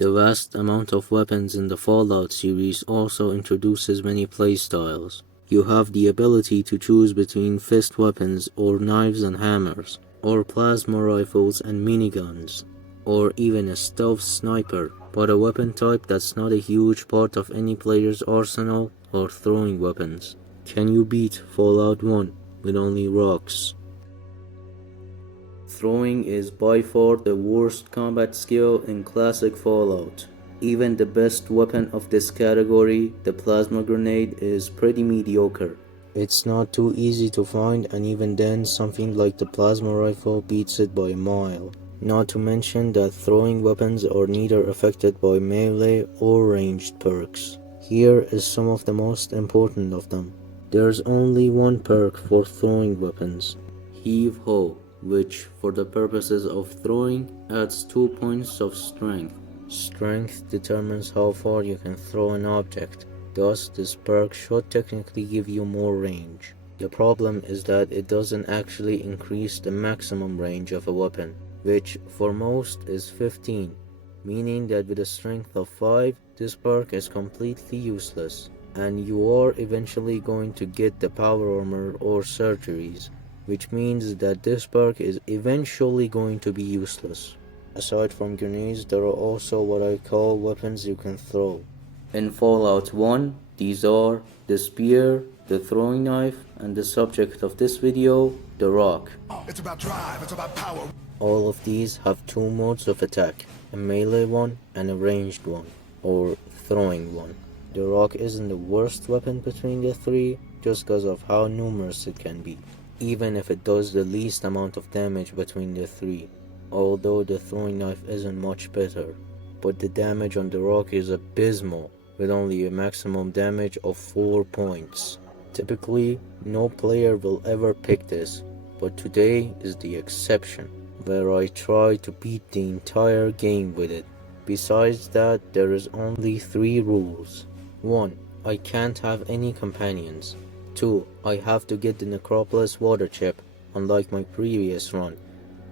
The vast amount of weapons in the Fallout series also introduces many playstyles. You have the ability to choose between fist weapons or knives and hammers, or plasma rifles and miniguns, or even a stealth sniper, but a weapon type that's not a huge part of any player's arsenal are throwing weapons. Can you beat Fallout 1 with only rocks? Throwing is by far the worst combat skill in classic Fallout. Even the best weapon of this category, the plasma grenade, is pretty mediocre. It's not too easy to find, and even then something like the plasma rifle beats it by a mile. Not to mention that throwing weapons are neither affected by melee or ranged perks. Here is some of the most important of them. There's only one perk for throwing weapons, Heave Ho, which, for the purposes of throwing, adds 2 points of strength. Strength determines how far you can throw an object, thus this perk should technically give you more range. The problem is that it doesn't actually increase the maximum range of a weapon, which for most is 15, meaning that with a strength of 5, this perk is completely useless, and you are eventually going to get the power armor or surgeries, which means that this perk is eventually going to be useless. Aside from grenades, there are also what I call weapons you can throw. In Fallout 1, these are the spear, the throwing knife, and the subject of this video, the rock. It's about drive, it's about power. All of these have two modes of attack, a melee one and a ranged one, or throwing one. The rock isn't the worst weapon between the three, just because of how numerous it can be, even if it does the least amount of damage between the three, although the throwing knife isn't much better. But the damage on the rock is abysmal, with only a maximum damage of 4 points. Typically, no player will ever pick this, but today is the exception, where I try to beat the entire game with it. Besides that, there is only 3 rules. 1. I can't have any companions. 2. I have to get the Necropolis water chip, unlike my previous run,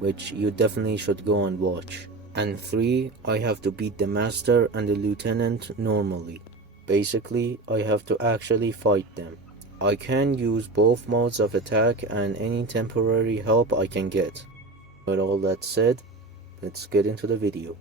which you definitely should go and watch. And 3. I have to beat the Master and the Lieutenant normally. Basically, I have to actually fight them. I can use both modes of attack and any temporary help I can get. With all that said, let's get into the video.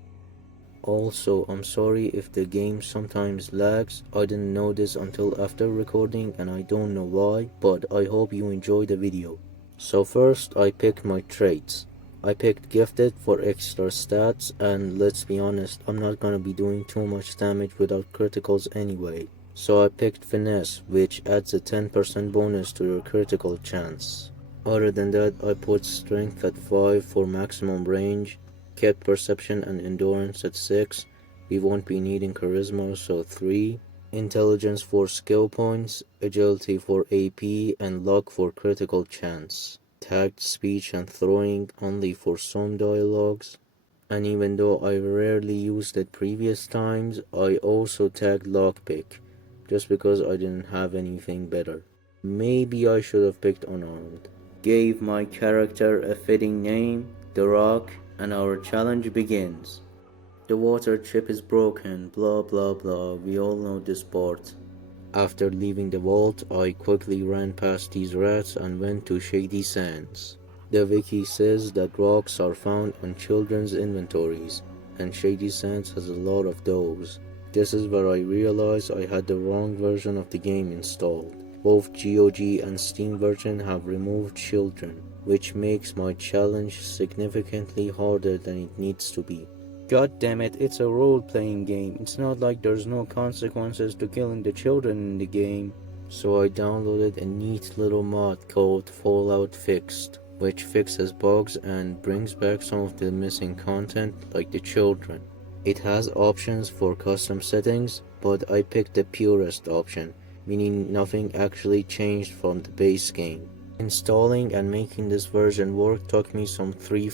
Also, I'm sorry if the game sometimes lags. I didn't know this until after recording and I don't know why, but I hope you enjoy the video. So first, I picked my traits. I picked Gifted for extra stats, and let's be honest, I'm not gonna be doing too much damage without criticals anyway. So I picked Finesse, which adds a 10% bonus to your critical chance. Other than that, I put Strength at 5 for maximum range, kept Perception and Endurance at 6, we won't be needing Charisma, so 3, Intelligence for skill points, Agility for AP, and Luck for critical chance. Tagged Speech and Throwing only for some dialogues, and even though I rarely used it previous times, I also tagged Lockpick, just because I didn't have anything better. Maybe I should have picked Unarmed. Gave my character a fitting name, The Rock, and our challenge begins. The water chip is broken, blah blah blah, we all know this part. After leaving the vault, I quickly ran past these rats and went to Shady Sands. The wiki says that rocks are found on children's inventories, and Shady Sands has a lot of those. This is where I realized I had the wrong version of the game installed. Both GOG and Steam version have removed children, which makes my challenge significantly harder than it needs to be. God damn it, it's a role-playing game. It's not like there's no consequences to killing the children in the game. So I downloaded a neat little mod called Fallout Fixed, which fixes bugs and brings back some of the missing content like the children. It has options for custom settings, but I picked the purest option, meaning nothing actually changed from the base game. Installing and making this version work took me some 3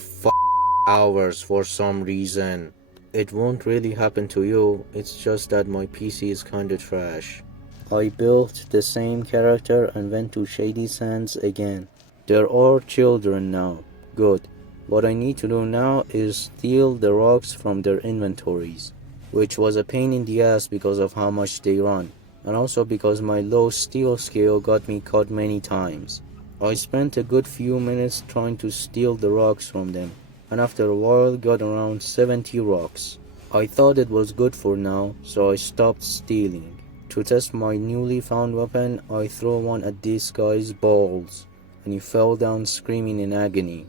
hours for some reason. It won't really happen to you, it's just that my PC is kinda trash. I built the same character and went to Shady Sands again. There are children now. Good. What I need to do now is steal the rocks from their inventories. which was a pain in the ass because of how much they run, and also because my low steel skill got me caught many times. I spent a good few minutes trying to steal the rocks from them, and after a while got around 70 rocks. I thought it was good for now, so I stopped stealing. To test my newly found weapon, I threw one at this guy's balls, and he fell down screaming in agony,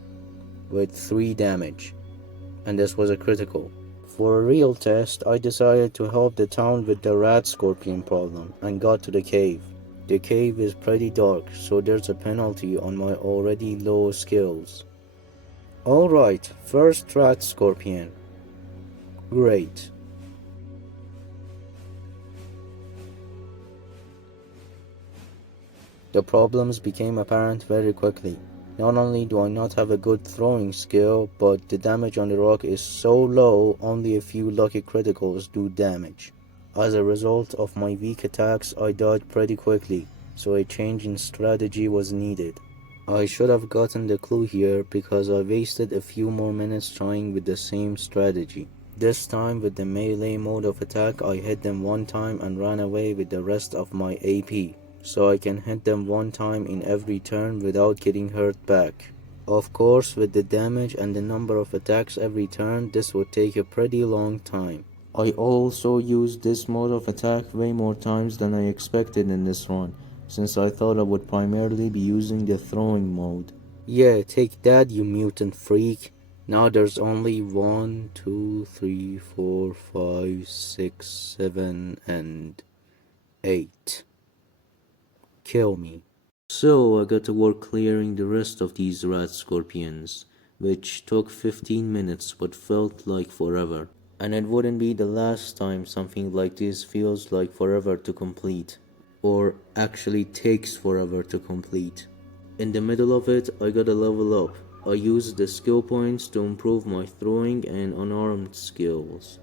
with 3 damage, and this was a critical. For a real test, I decided to help the town with the rat scorpion problem and got to the cave. The cave is pretty dark, so there's a penalty on my already low skills. Alright, first rat scorpion. Great. The problems became apparent very quickly. Not only do I not have a good throwing skill, but the damage on the rock is so low, only a few lucky criticals do damage. As a result of my weak attacks, I died pretty quickly, so a change in strategy was needed. I should have gotten the clue here because I wasted a few more minutes trying with the same strategy. This time with the melee mode of attack, I hit them one time and ran away with the rest of my AP, so I can hit them one time in every turn without getting hurt back. Of course, with the damage and the number of attacks every turn, this would take a pretty long time. I also used this mode of attack way more times than I expected in this run, since I thought I would primarily be using the throwing mode. Yeah, take that, you mutant freak. Now there's only 1, 2, 3, 4, 5, 6, 7, and 8. Kill me. So I got to work clearing the rest of these rat scorpions, which took 15 minutes but felt like forever. And it wouldn't be the last time something like this feels like forever to complete, or actually takes forever to complete. In the middle of it, I got a level up. I used the skill points to improve my throwing and unarmed skills.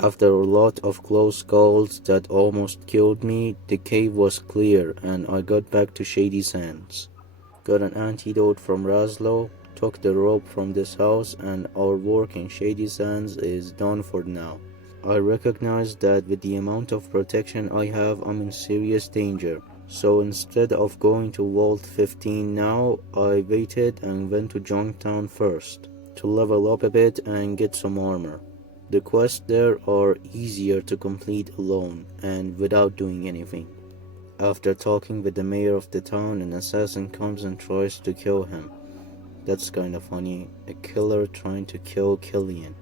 After a lot of close calls that almost killed me, the cave was clear and I got back to Shady Sands. Got an antidote from Raslo, took the rope from this house, and our work in Shady Sands is done for now. I recognize that with the amount of protection I have, I'm in serious danger. So instead of going to Vault 15 now, I waited and went to Junktown first, to level up a bit and get some armor. The quests there are easier to complete alone and without doing anything. After talking with the mayor of the town, an assassin comes and tries to kill him. That's kinda funny, a killer trying to kill Killian.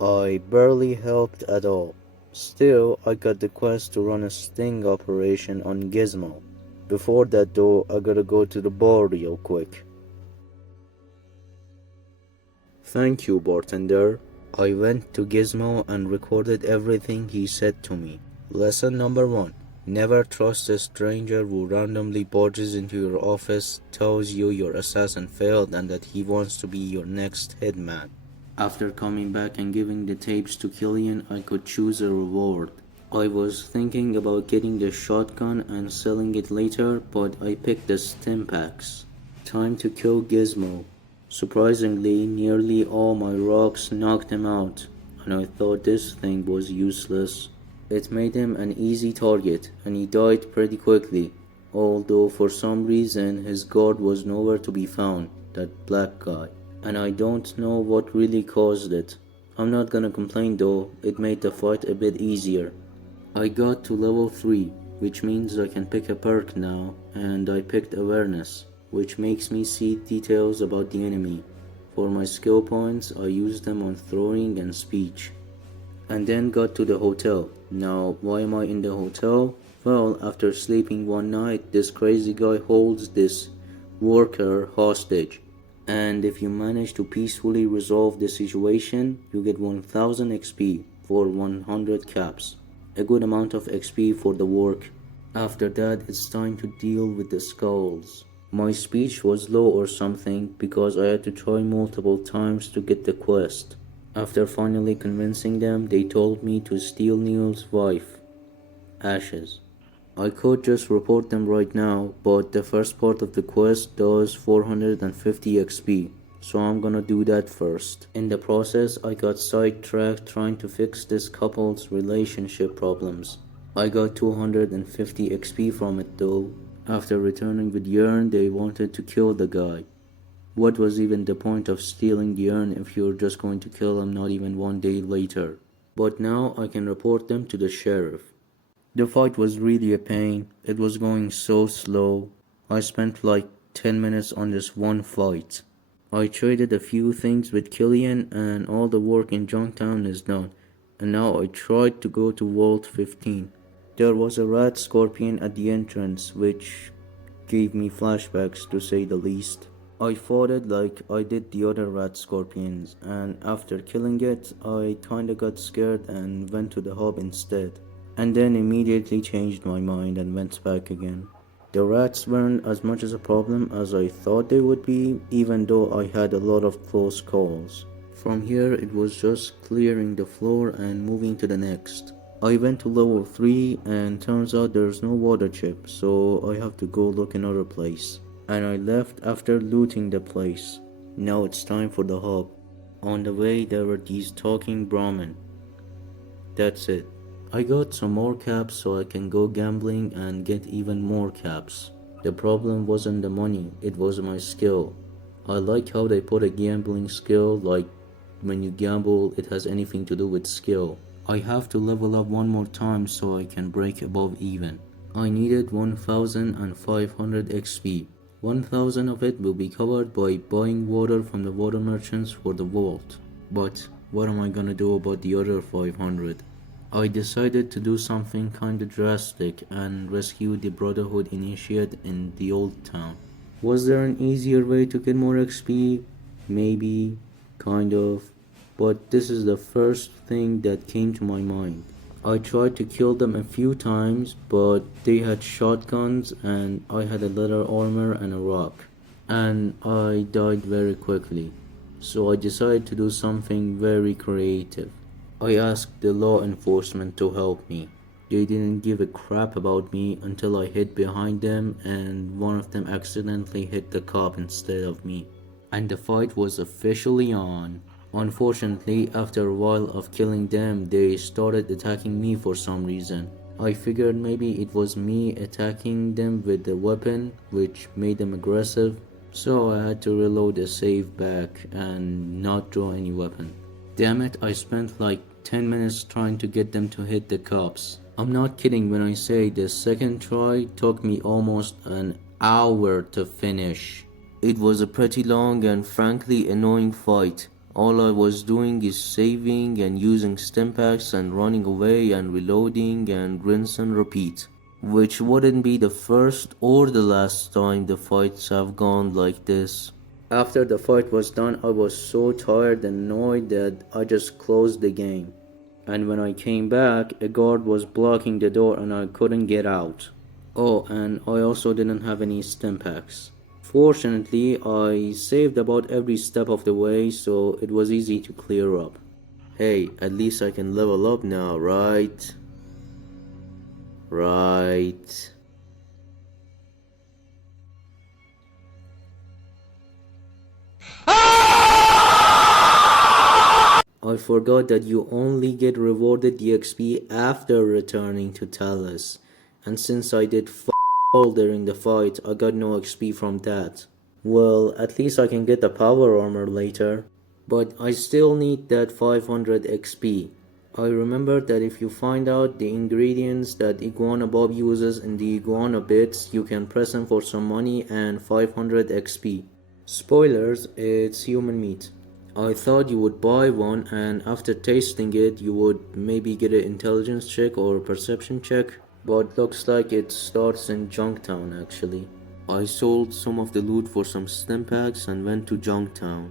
I barely helped at all. Still, I got the quest to run a sting operation on Gizmo. Before that though, I gotta go to the bar real quick. Thank you, bartender. I went to Gizmo and recorded everything he said to me. Lesson number 1. Never trust a stranger who randomly barges into your office, tells you your assassin failed and that he wants to be your next hitman. After coming back and giving the tapes to Killian, I could choose a reward. I was thinking about getting the shotgun and selling it later, but I picked the stim packs. Time to kill Gizmo. Surprisingly, nearly all my rocks knocked him out, and I thought this thing was useless. It made him an easy target, and he died pretty quickly, although for some reason his guard was nowhere to be found, that black guy. And I don't know what really caused it. I'm not gonna complain though, it made the fight a bit easier. I got to level 3, which means I can pick a perk now, and I picked awareness, which makes me see details about the enemy. For my skill points, I used them on throwing and speech. And then got to the hotel. Now, why am I in the hotel? Well, after sleeping one night, this crazy guy holds this worker hostage. And if you manage to peacefully resolve the situation, you get 1000 XP for 100 caps. A good amount of XP for the work. After that, it's time to deal with the skulls. My speech was low or something because I had to try multiple times to get the quest. After finally convincing them, they told me to steal Neil's wife, Ashes. I could just report them right now, but the first part of the quest does 450 XP, so I'm gonna do that first. In the process, I got sidetracked trying to fix this couple's relationship problems. I got 250 XP from it though. After returning with the urn, they wanted to kill the guy. What was even the point of stealing the urn if you're just going to kill him not even one day later? But now I can report them to the sheriff. The fight was really a pain. It was going so slow. I spent like 10 minutes on this one fight. I traded a few things with Killian and all the work in Junktown is done. And now I tried to go to Vault 15. There was a rat scorpion at the entrance which gave me flashbacks to say the least. I fought it like I did the other rat scorpions, and after killing it, I kinda got scared and went to the hub instead. And then immediately changed my mind and went back again. The rats weren't as much as a problem as I thought they would be, even though I had a lot of close calls. From here it was just clearing the floor and moving to the next. I went to level 3 and turns out there's no water chip, so I have to go look another place. And I left after looting the place. Now it's time for the hub. On the way there were these talking Brahmin. That's it. I got some more caps so I can go gambling and get even more caps. The problem wasn't the money, it was my skill. I like how they put a gambling skill, like when you gamble it has anything to do with skill. I have to level up one more time so I can break above even. I needed 1500 XP. 1000 of it will be covered by buying water from the water merchants for the vault. But what am I gonna do about the other 500? I decided to do something kinda drastic and rescue the Brotherhood Initiate in the old town. Was there an easier way to get more XP? Maybe, kind of, but this is the first thing that came to my mind. I tried to kill them a few times, but they had shotguns and I had a leather armor and a rock. And I died very quickly. So I decided to do something very creative. I asked the law enforcement to help me. They didn't give a crap about me until I hid behind them and one of them accidentally hit the cop instead of me. And the fight was officially on. Unfortunately, after a while of killing them, they started attacking me for some reason. I figured maybe it was me attacking them with the weapon, which made them aggressive, so I had to reload the save back and not draw any weapon. Damn it, I spent like 10 minutes trying to get them to hit the cops. I'm not kidding when I say the second try took me almost an hour to finish. It was a pretty long and frankly annoying fight. All I was doing is saving and using stimpaks and running away and reloading and rinse and repeat. Which wouldn't be the first or the last time the fights have gone like this. After the fight was done, I was so tired and annoyed that I just closed the game. And when I came back, a guard was blocking the door and I couldn't get out. Oh, and I also didn't have any stimpaks. Fortunately, I saved about every step of the way, so it was easy to clear up. Hey, at least I can level up now, right? Right. I forgot that you only get rewarded the XP after returning to Talus, and since I did all during the fight, I got no XP from that. Well, at least I can get the power armor later, but I still need that 500 XP. I remember that if you find out the ingredients that Iguana Bob uses in the Iguana bits, you can press him for some money and 500 XP. Spoilers, it's human meat. I thought you would buy one and after tasting it you would maybe get an intelligence check or perception check, but looks like it starts in Junktown actually. I sold some of the loot for some stimpaks and went to Junktown.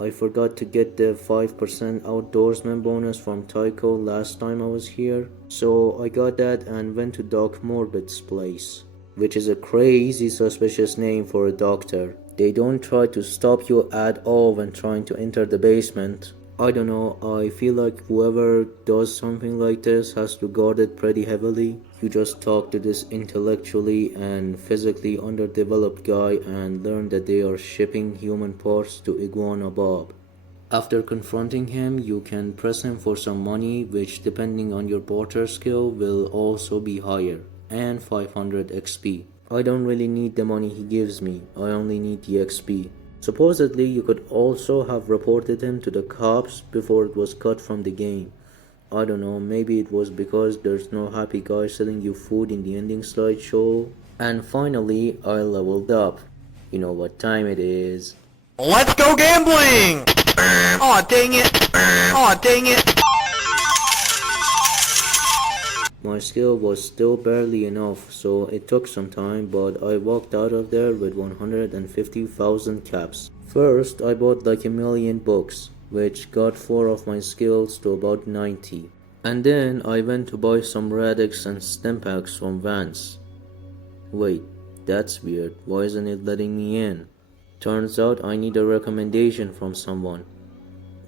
I forgot to get the 5% outdoorsman bonus from Tycho last time I was here, so I got that and went to Doc Morbid's place, which is a crazy suspicious name for a doctor. They don't try to stop you at all when trying to enter the basement. I don't know, I feel like whoever does something like this has to guard it pretty heavily. You just talk to this intellectually and physically underdeveloped guy and learn that they are shipping human parts to Iguana Bob. After confronting him, you can press him for some money, which depending on your barter skill will also be higher, and 500 XP. I don't really need the money he gives me, I only need the XP. Supposedly, you could also have reported him to the cops before it was cut from the game. I don't know, maybe it was because there's no happy guy selling you food in the ending slideshow. And finally, I leveled up. You know what time it is. Let's go gambling! Aw, dang it! Aw, dang it! My skill was still barely enough, so it took some time, but I walked out of there with 150,000 caps. First, I bought like a million books, which got 4 of my skills to about 90. And then I went to buy some radix and stim packs from Vance. Wait, that's weird, why isn't it letting me in? Turns out I need a recommendation from someone.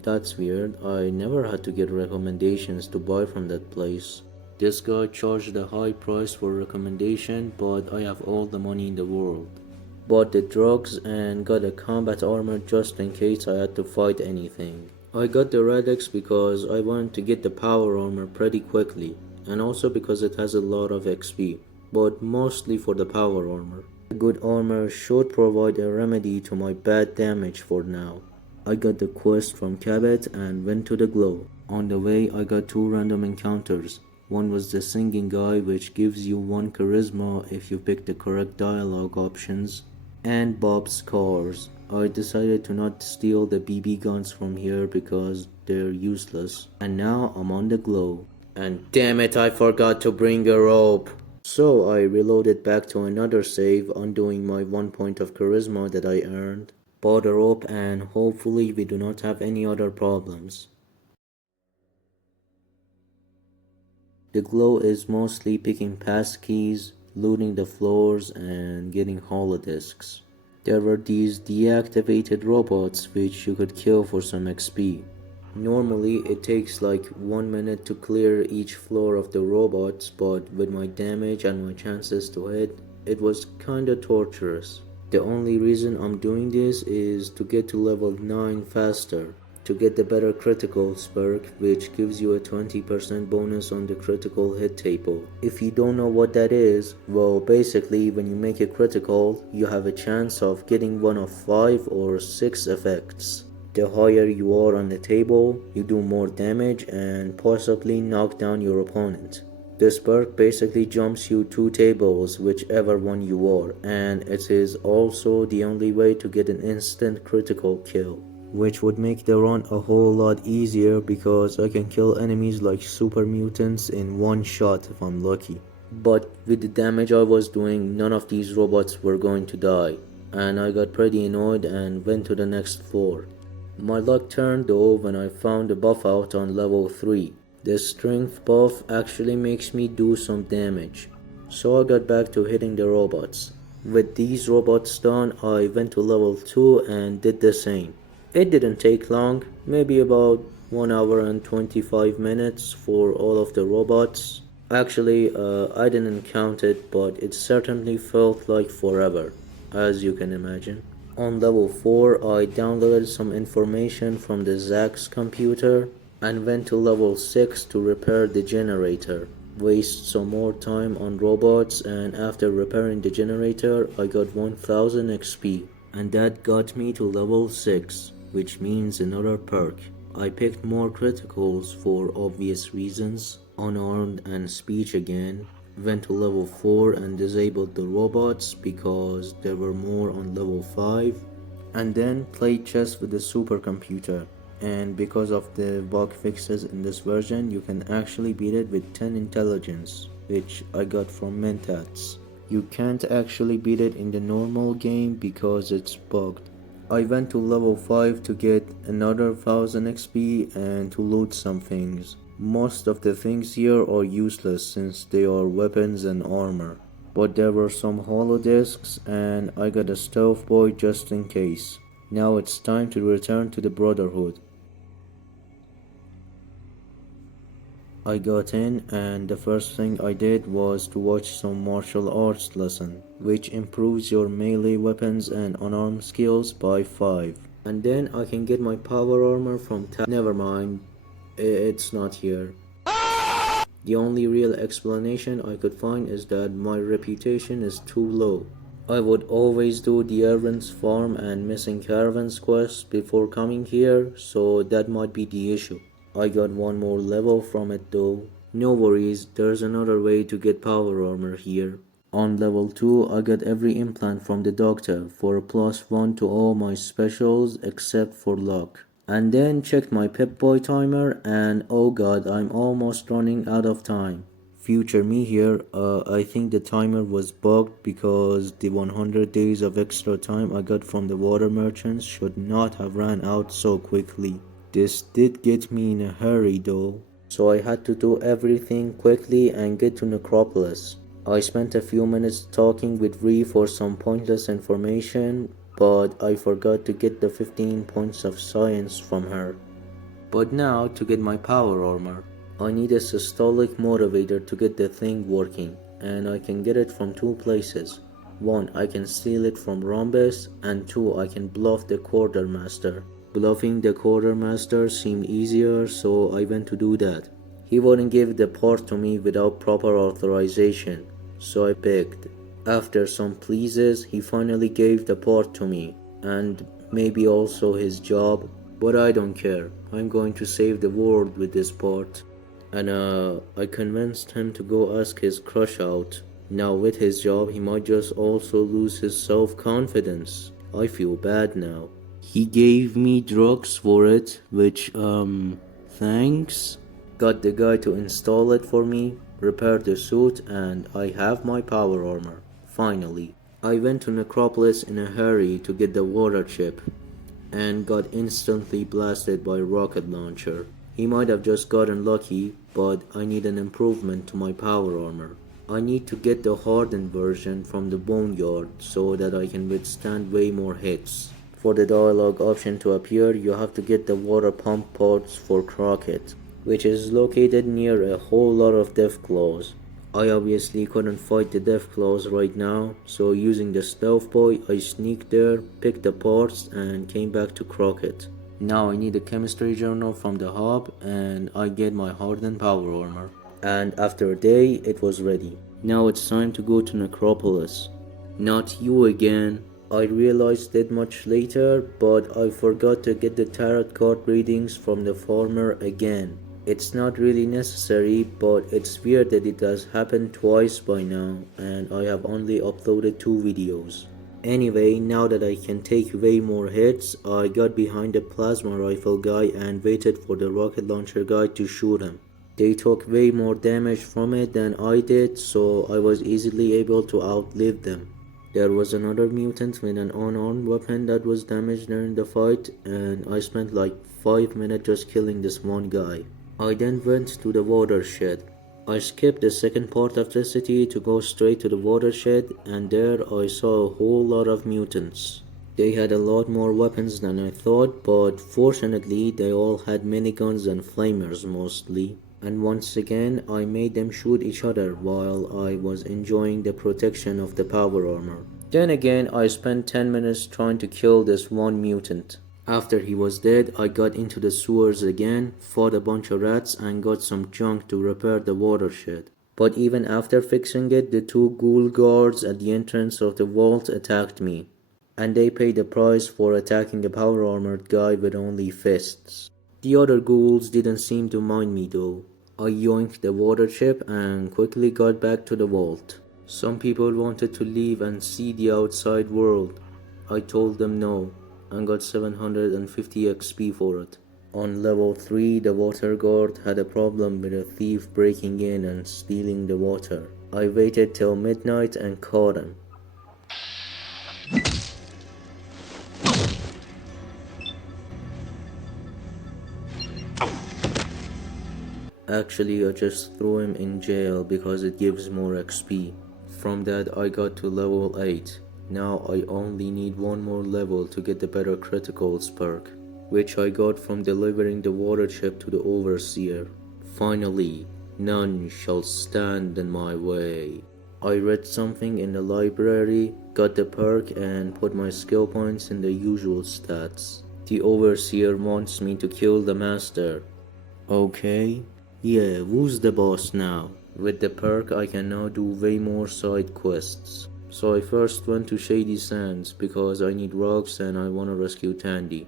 That's weird, I never had to get recommendations to buy from that place. This guy charged a high price for recommendation, but I have all the money in the world. Bought the drugs and got a combat armor just in case I had to fight anything. I got the Radix because I wanted to get the power armor pretty quickly, and also because it has a lot of XP, but mostly for the power armor. The good armor should provide a remedy to my bad damage for now. I got the quest from Cabot and went to the glow. On the way I got 2 random encounters. One was the singing guy, which gives you 1 charisma if you pick the correct dialogue options, and Bob's cars. I decided to not steal the BB guns from here because they're useless. And now I'm on the glow. And damn it, I forgot to bring a rope. So I reloaded back to another save, undoing my 1 point of charisma that I earned. Bought a rope and hopefully we do not have any other problems. The glow is mostly picking passkeys, looting the floors, and getting holodiscs. There were these deactivated robots which you could kill for some XP. Normally it takes like 1 minute to clear each floor of the robots, but with my damage and my chances to hit, it was kinda torturous. The only reason I'm doing this is to get to level 9 faster, to get the better criticals perk, which gives you a 20% bonus on the critical hit table. If you don't know what that is, well basically when you make a critical, you have a chance of getting one of 5 or 6 effects. The higher you are on the table, you do more damage and possibly knock down your opponent. This perk basically jumps you 2 tables whichever one you are, and it is also the only way to get an instant critical kill, which would make the run a whole lot easier because I can kill enemies like super mutants in 1 shot if I'm lucky. But with the damage I was doing, none of these robots were going to die, and I got pretty annoyed and went to the next floor. My luck turned though when I found a buff out on level 3. This strength buff actually makes me do some damage, so I got back to hitting the robots. With these robots done, I went to level 2 and did the same. It didn't take long, maybe about 1 hour and 25 minutes for all of the robots. Actually, I didn't count it, but it certainly felt like forever, as you can imagine. On level 4, I downloaded some information from the Zack's computer and went to level 6 to repair the generator. Waste some more time on robots, and after repairing the generator, I got 1000 XP. And that got me to level 6, which means another perk. I picked more criticals for obvious reasons, unarmed and speech again. Went to level 4 and disabled the robots because there were more on level 5. And then played chess with the supercomputer. And because of the bug fixes in this version, you can actually beat it with 10 intelligence, which I got from Mentats. You can't actually beat it in the normal game because it's bugged. I went to level 5 to get another 1000 XP and to loot some things. Most of the things here are useless since they are weapons and armor. But there were some holodiscs and I got a stealth boy just in case. Now it's time to return to the Brotherhood. I got in, and the first thing I did was to watch some martial arts lesson, which improves your melee weapons and unarmed skills by 5. And then I can get my power armor from never mind, it's not here. The only real explanation I could find is that my reputation is too low. I would always do the errands, farm, and missing caravans quests before coming here, so that might be the issue. I got one more level from it though. No worries, there's another way to get power armor here. On level 2, I got every implant from the doctor for a +1 to all my specials except for luck. And then checked my Pip-Boy timer, and oh god, I'm almost running out of time. Future me here, I think the timer was bugged because the 100 days of extra time I got from the water merchants should not have ran out so quickly. This did get me in a hurry though, so I had to do everything quickly and get to Necropolis. I spent a few minutes talking with Ree for some pointless information, but I forgot to get the 15 points of science from her. But now, to get my power armor, I need a systolic motivator to get the thing working, and I can get it from 2 places. 1, I can steal it from Rhombus, and 2, I can bluff the quartermaster. Bluffing the quartermaster seemed easier, so I went to do that. He wouldn't give the part to me without proper authorization, so I begged. After some pleases, he finally gave the part to me, and maybe also his job, but I don't care. I'm going to save the world with this part. And I convinced him to go ask his crush out. Now with his job, he might just also lose his self-confidence. I feel bad now. He gave me drugs for it, which, thanks. Got the guy to install it for me, repaired the suit, and I have my power armor. Finally. I went to Necropolis in a hurry to get the water chip, and got instantly blasted by a rocket launcher. He might have just gotten lucky, but I need an improvement to my power armor. I need to get the hardened version from the boneyard so that I can withstand way more hits. For the dialogue option to appear, you have to get the water pump parts for Crockett, which is located near a whole lot of Deathclaws. I obviously couldn't fight the Deathclaws right now, so using the stealth boy, I sneaked there, picked the parts, and came back to Crockett. Now I need a chemistry journal from the hub, and I get my hardened power armor. And after a day, it was ready. Now it's time to go to Necropolis. Not you again. I realized it much later, but I forgot to get the tarot card readings from the farmer again. It's not really necessary, but it's weird that it has happened twice by now, and I have only uploaded 2 videos. Anyway, now that I can take way more hits, I got behind the plasma rifle guy and waited for the rocket launcher guy to shoot him. They took way more damage from it than I did, so I was easily able to outlive them. There was another mutant with an unarmed weapon that was damaged during the fight, and I spent like 5 minutes just killing this one guy. I then went to the watershed. I skipped the second part of the city to go straight to the watershed, and there I saw a whole lot of mutants. They had a lot more weapons than I thought, but fortunately they all had miniguns and flamers mostly. And once again I made them shoot each other while I was enjoying the protection of the power armor. Then again I spent 10 minutes trying to kill this one mutant. After he was dead, I got into the sewers again, fought a bunch of rats, and got some junk to repair the watershed. But even after fixing it, the 2 ghoul guards at the entrance of the vault attacked me, and they paid the price for attacking a power armored guy with only fists. The other ghouls didn't seem to mind me though. I yoinked the water chip and quickly got back to the vault. Some people wanted to leave and see the outside world. I told them no, and got 750 XP for it. On level 3, the water guard had a problem with a thief breaking in and stealing the water. I waited till midnight and caught him. Actually, I just threw him in jail because it gives more XP. From that I got to level 8. Now I only need one more level to get the better criticals perk, which I got from delivering the water chip to the overseer. Finally, none shall stand in my way. I read something in the library, got the perk, and put my skill points in the usual stats. The overseer wants me to kill the master. Okay, yeah, who's the boss now? With the perk I can now do way more side quests. So I first went to Shady Sands because I need rocks and I wanna rescue Tandy.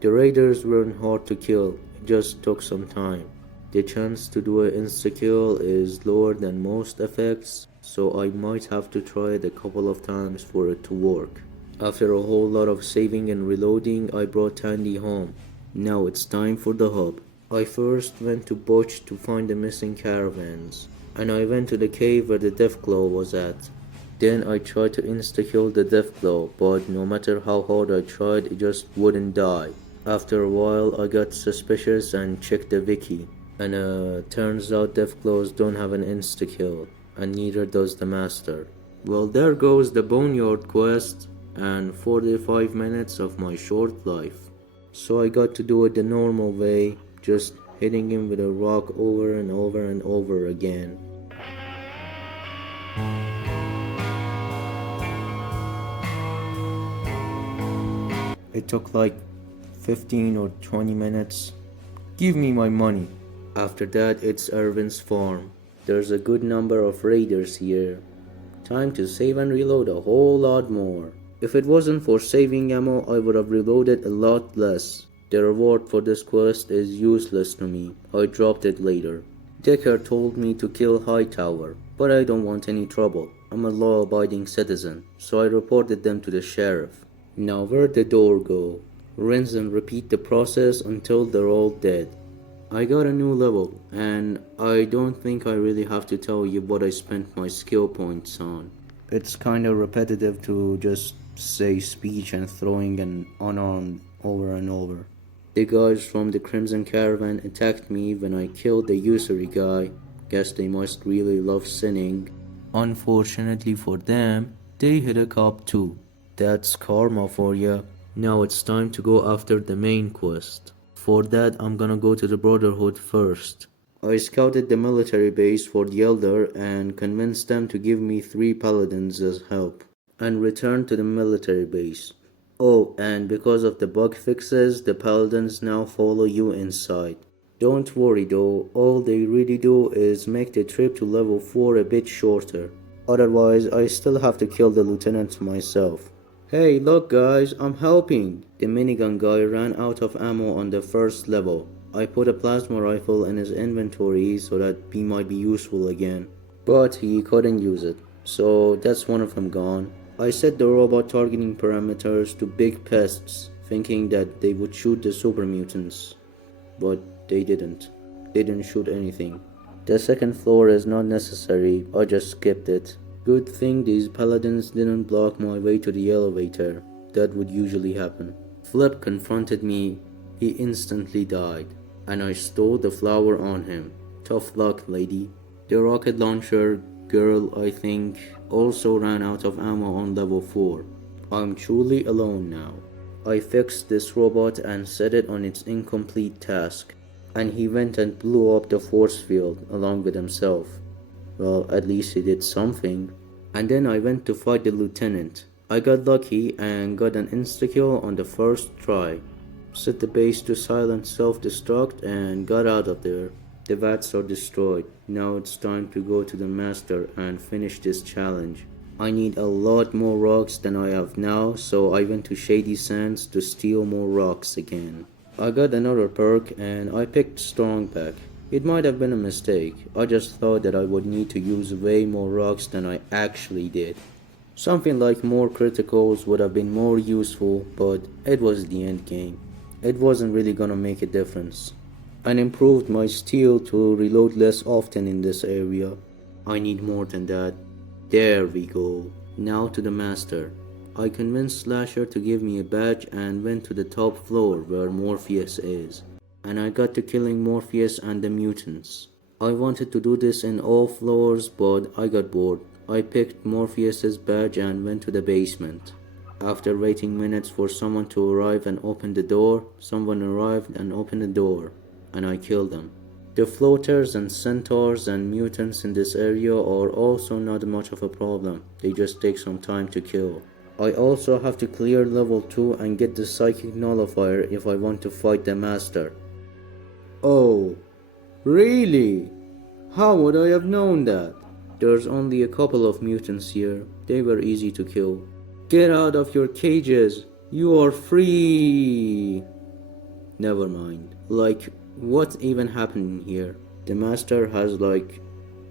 The raiders weren't hard to kill, it just took some time. The chance to do an insta-kill is lower than most effects, so I might have to try it a couple of times for it to work. After a whole lot of saving and reloading, I brought Tandy home. Now it's time for the hub. I first went to Butch to find the missing caravans, and I went to the cave where the Deathclaw was at. Then I tried to insta-kill the Deathclaw, but no matter how hard I tried, it just wouldn't die. After a while, I got suspicious and checked the wiki, and turns out Deathclaws don't have an insta-kill, and neither does the Master. Well, there goes the Boneyard quest, and 45 minutes of my short life. So I got to do it the normal way, just hitting him with a rock over and over and over again. It took like 15 or 20 minutes. Give me my money. After that, it's Irvin's farm. There's a good number of raiders here. Time to save and reload a whole lot more. If it wasn't for saving ammo, I would have reloaded a lot less. The reward for this quest is useless to me. I dropped it later. Decker told me to kill Hightower, but I don't want any trouble. I'm a law-abiding citizen, so I reported them to the sheriff. Now where'd the door go? Rinse and repeat the process until they're all dead. I got a new level, and I don't think I really have to tell you what I spent my skill points on. It's kinda repetitive to just say speech and throwing an unarmed over and over. The guys from the Crimson Caravan attacked me when I killed the usury guy. Guess they must really love sinning. Unfortunately for them, they hit a cop too. That's karma for ya. Now it's time to go after the main quest. For that, I'm gonna go to the Brotherhood first. I scouted the military base for the Elder and convinced them to give me 3 paladins as help, and returned to the military base. Oh, and because of the bug fixes, the paladins now follow you inside. Don't worry though, all they really do is make the trip to level 4 a bit shorter. Otherwise, I still have to kill the lieutenant myself. Hey, look guys, I'm helping! The minigun guy ran out of ammo on the first level. I put a plasma rifle in his inventory so that he might be useful again. But he couldn't use it, so that's one of them gone. I set the robot targeting parameters to big pests, thinking that they would shoot the super mutants. But they didn't. They didn't shoot anything. The second floor is not necessary, I just skipped it. Good thing these paladins didn't block my way to the elevator. That would usually happen. Flip confronted me. He instantly died, and I stole the flower on him. Tough luck, lady. The rocket launcher girl, I think, also ran out of ammo on level 4. I'm truly alone now. I fixed this robot and set it on its incomplete task, and he went and blew up the force field along with himself. Well, at least he did something. And then I went to fight the lieutenant. I got lucky and got an insta-kill on the first try. Set the base to silent self-destruct and got out of there. The vats are destroyed. Now it's time to go to the master and finish this challenge. I need a lot more rocks than I have now, so I went to Shady Sands to steal more rocks again. I got another perk and I picked Strong Pack. It might have been a mistake. I just thought that I would need to use way more rocks than I actually did. Something like more criticals would have been more useful, but it was the end game. It wasn't really gonna make a difference. I improved my steel to reload less often in this area. I need more than that. There we go. Now to the master. I convinced Slasher to give me a badge and went to the top floor where Morpheus is. And I got to killing Morpheus and the mutants. I wanted to do this in all floors, but I got bored. I picked Morpheus's badge and went to the basement. After waiting minutes for someone to arrive and open the door, someone arrived and opened the door, and I killed them. The floaters and centaurs and mutants in this area are also not much of a problem, they just take some time to kill. I also have to clear level 2 and get the psychic nullifier if I want to fight the master. Oh, really? How would I have known that? There's only a couple of mutants here, they were easy to kill. Get out of your cages, you are free! Never mind. Like, what even happened in here? The master has like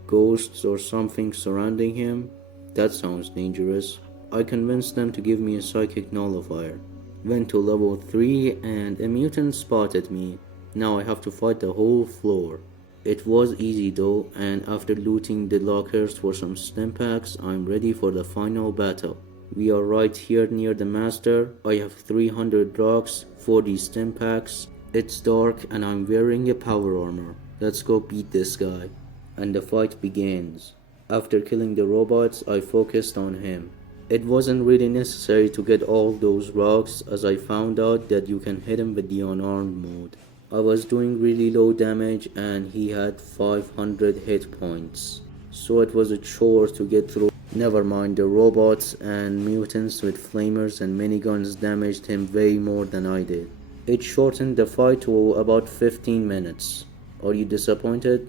ghosts or something surrounding him? That sounds dangerous. I convinced them to give me a psychic nullifier. Went to level 3 and a mutant spotted me. Now I have to fight the whole floor. It was easy though, and after looting the lockers for some stim packs, I'm ready for the final battle. We are right here near the master. I have 300 rocks, 40 stim packs. It's dark and I'm wearing a power armor. Let's go beat this guy. And the fight begins. After killing the robots, I focused on him. It wasn't really necessary to get all those rocks, as I found out that you can hit him with the unarmed mode. I was doing really low damage and he had 500 hit points, so it was a chore to get through. Never mind, the robots and mutants with flamers and miniguns damaged him way more than I did. It shortened the fight to about 15 minutes. Are you disappointed?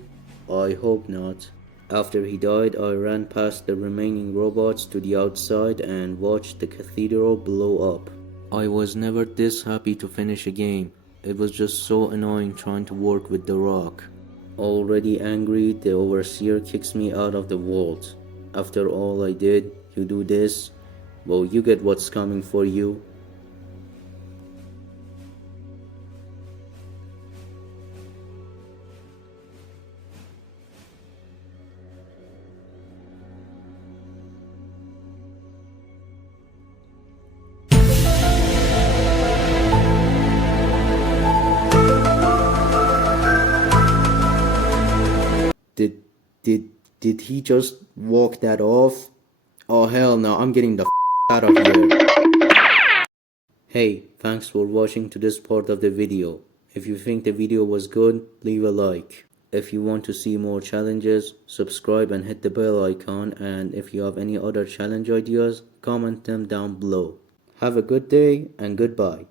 I hope not. After he died, I ran past the remaining robots to the outside and watched the cathedral blow up. I was never this happy to finish a game. It was just so annoying trying to work with the rock. Already angry, the overseer kicks me out of the vault. After all I did, you do this? Well, you get what's coming for you. Did he just walk that off? Oh hell no, I'm getting the out of here. Hey, thanks for watching to this part of the video. If you think the video was good, leave a like. If you want to see more challenges, subscribe and hit the bell icon, and if you have any other challenge ideas, comment them down below. Have a good day and goodbye.